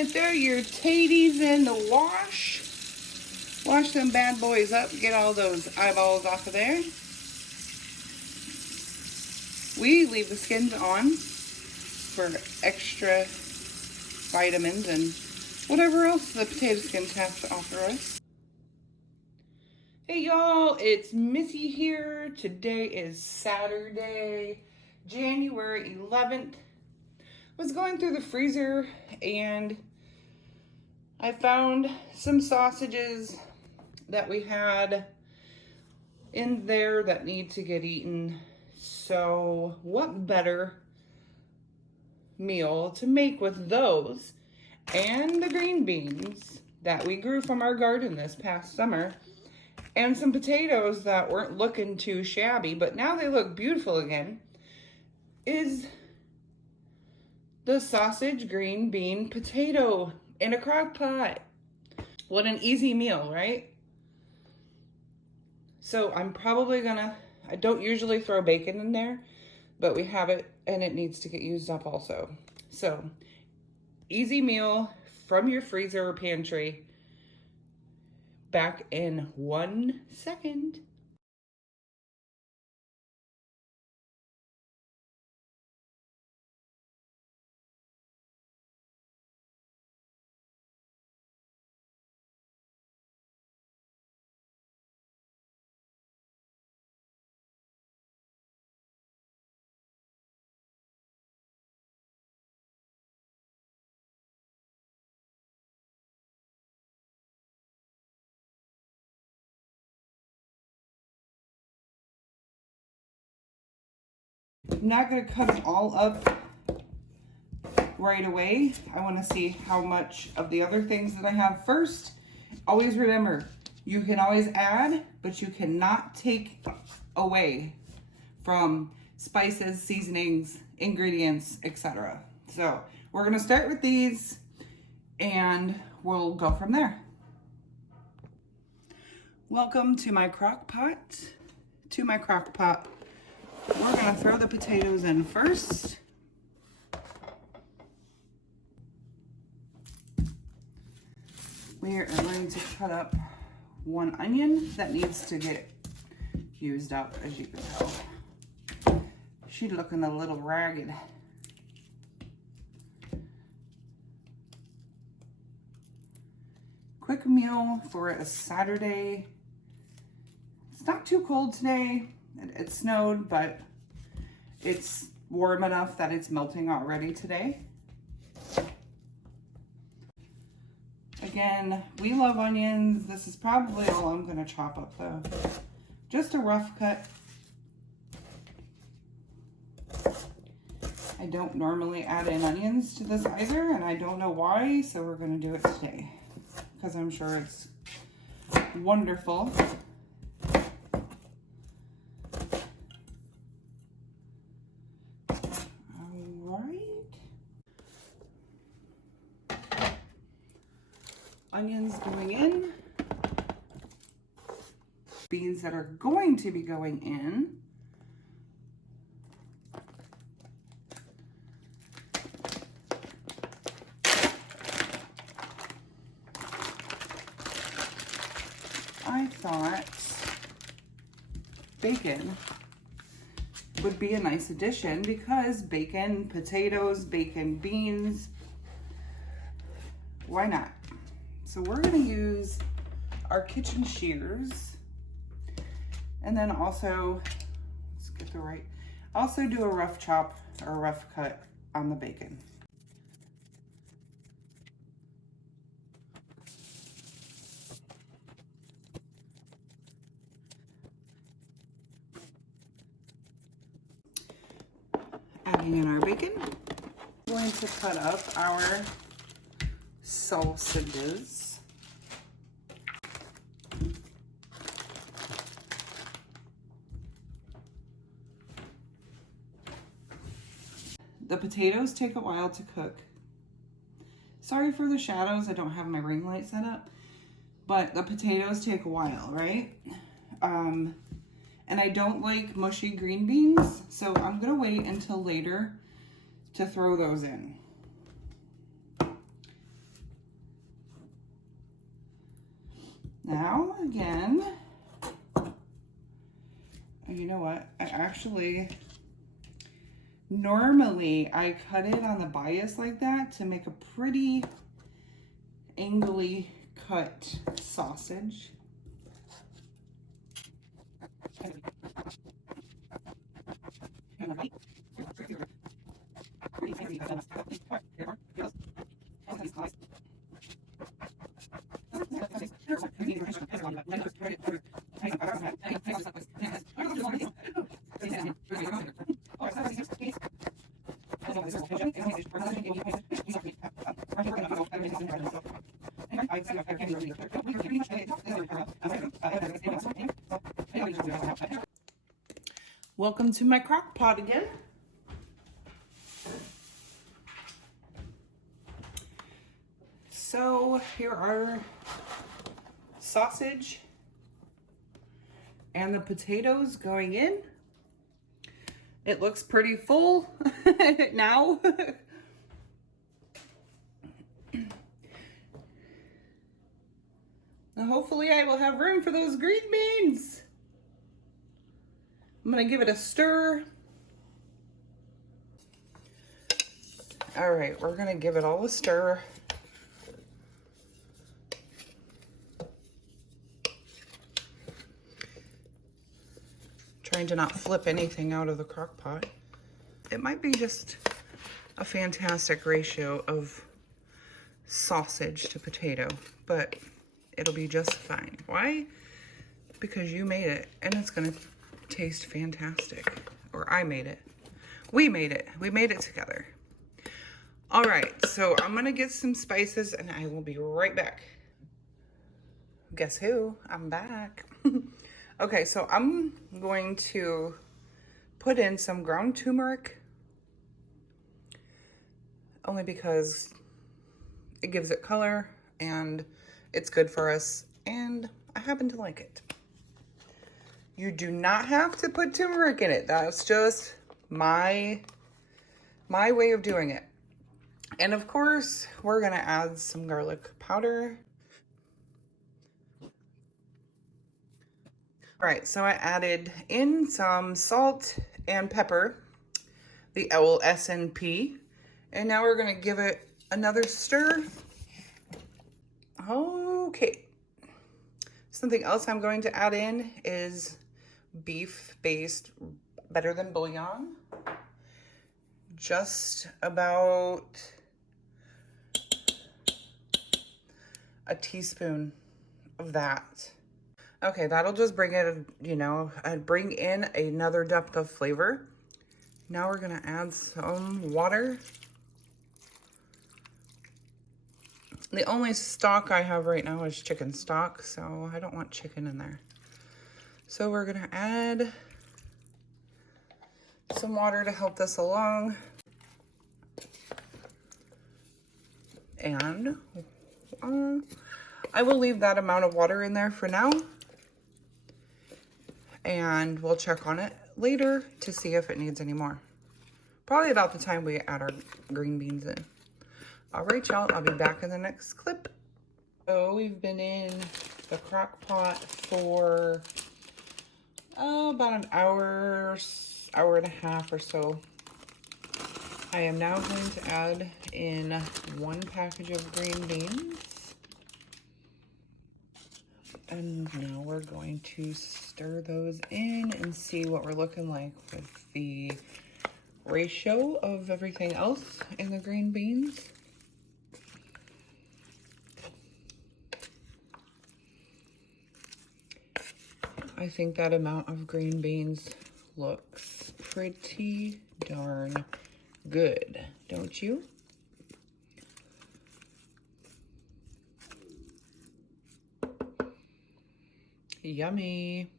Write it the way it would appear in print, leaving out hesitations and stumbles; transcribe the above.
and throw your taties in the wash. Wash them bad boys up, get all those eyeballs off of there. We leave the skins on for extra vitamins and whatever else the potato skins have to offer us. Hey y'all, it's Missy here. Today is Saturday, January 11th. Was going through the freezer and I found some sausages that we had in there that need to get eaten. So what better meal to make with those and the green beans that we grew from our garden this past summer and some potatoes that weren't looking too shabby, but now they look beautiful again, is the sausage, green bean, potato in a crock pot. What an easy meal, right? So I'm probably gonna, I don't usually throw bacon in there, but we have it and it needs to get used up also. So easy meal from your freezer or pantry. Back in 1 second. I'm not going to cut them all up right away. I want to see how much of the other things that I have first. Always remember, you can always add, but you cannot take away from spices, seasonings, ingredients, etc. So we're going to start with these and we'll go from there. Welcome to my crock pot. We're going to throw the potatoes in first. We are going to cut up 1 onion that needs to get used up, as you can tell. She's looking a little ragged. Quick meal for a Saturday. It's not too cold today. It snowed, but it's warm enough that it's melting already today. Again, we love onions. This is probably all I'm going to chop up though. Just a rough cut. I don't normally add in onions to this either, and I don't know why, so we're going to do it today because I'm sure it's wonderful. Onions going in. Beans that are going to be going in. I thought bacon would be a nice addition because bacon, potatoes, bacon, beans, why not? So we're going to use our kitchen shears and then also, let's get the right, also do a rough chop or a rough cut on the bacon. Adding in our bacon. We're going to cut up our sausages. The potatoes take a while to cook. Sorry for the shadows, I don't have my ring light set up, but the potatoes take a while, right? And I don't like mushy green beans, so I'm gonna wait until later to throw those in. Now, again, you know what? Normally I cut it on the bias like that to make a pretty angly cut sausage. Welcome to my crock pot again. So here are sausage and the potatoes going in. It looks pretty full now. Now hopefully I will have room for those green beans. I'm gonna give it a stir. All right, we're gonna give it all a stir. Trying to not flip anything out of the crock pot. It might be just a fantastic ratio of sausage to potato, but it'll be just fine. Why? Because you made it, and it's gonna taste fantastic. Or I made it. We made it. We made it together. All right, so I'm gonna get some spices and I will be right back. Guess who? I'm back. Okay, so I'm going to put in some ground turmeric, only because it gives it color and it's good for us, and I happen to like it. You do not have to put turmeric in it. That's just my way of doing it. And of course, we're gonna add some garlic powder. All right, so I added in some salt and pepper, the LSNP, and now we're gonna give it another stir. Okay. Something else I'm going to add in is beef-based Better Than Bouillon. Just about a teaspoon of that. Okay, that'll just bring it, bring in another depth of flavor. Now we're gonna add some water. The only stock I have right now is chicken stock, so I don't want chicken in there. So we're gonna add some water to help this along. And I will leave that amount of water in there for now. And we'll check on it later to see if it needs any more. Probably about the time we add our green beans in. All right, y'all, I'll be back in the next clip. So we've been in the crock pot for about an hour and a half or so. I am now going to add in 1 package of green beans. And now we're going to stir those in and see what we're looking like with the ratio of everything else in the green beans. I think that amount of green beans looks pretty darn good, don't you? Yummy.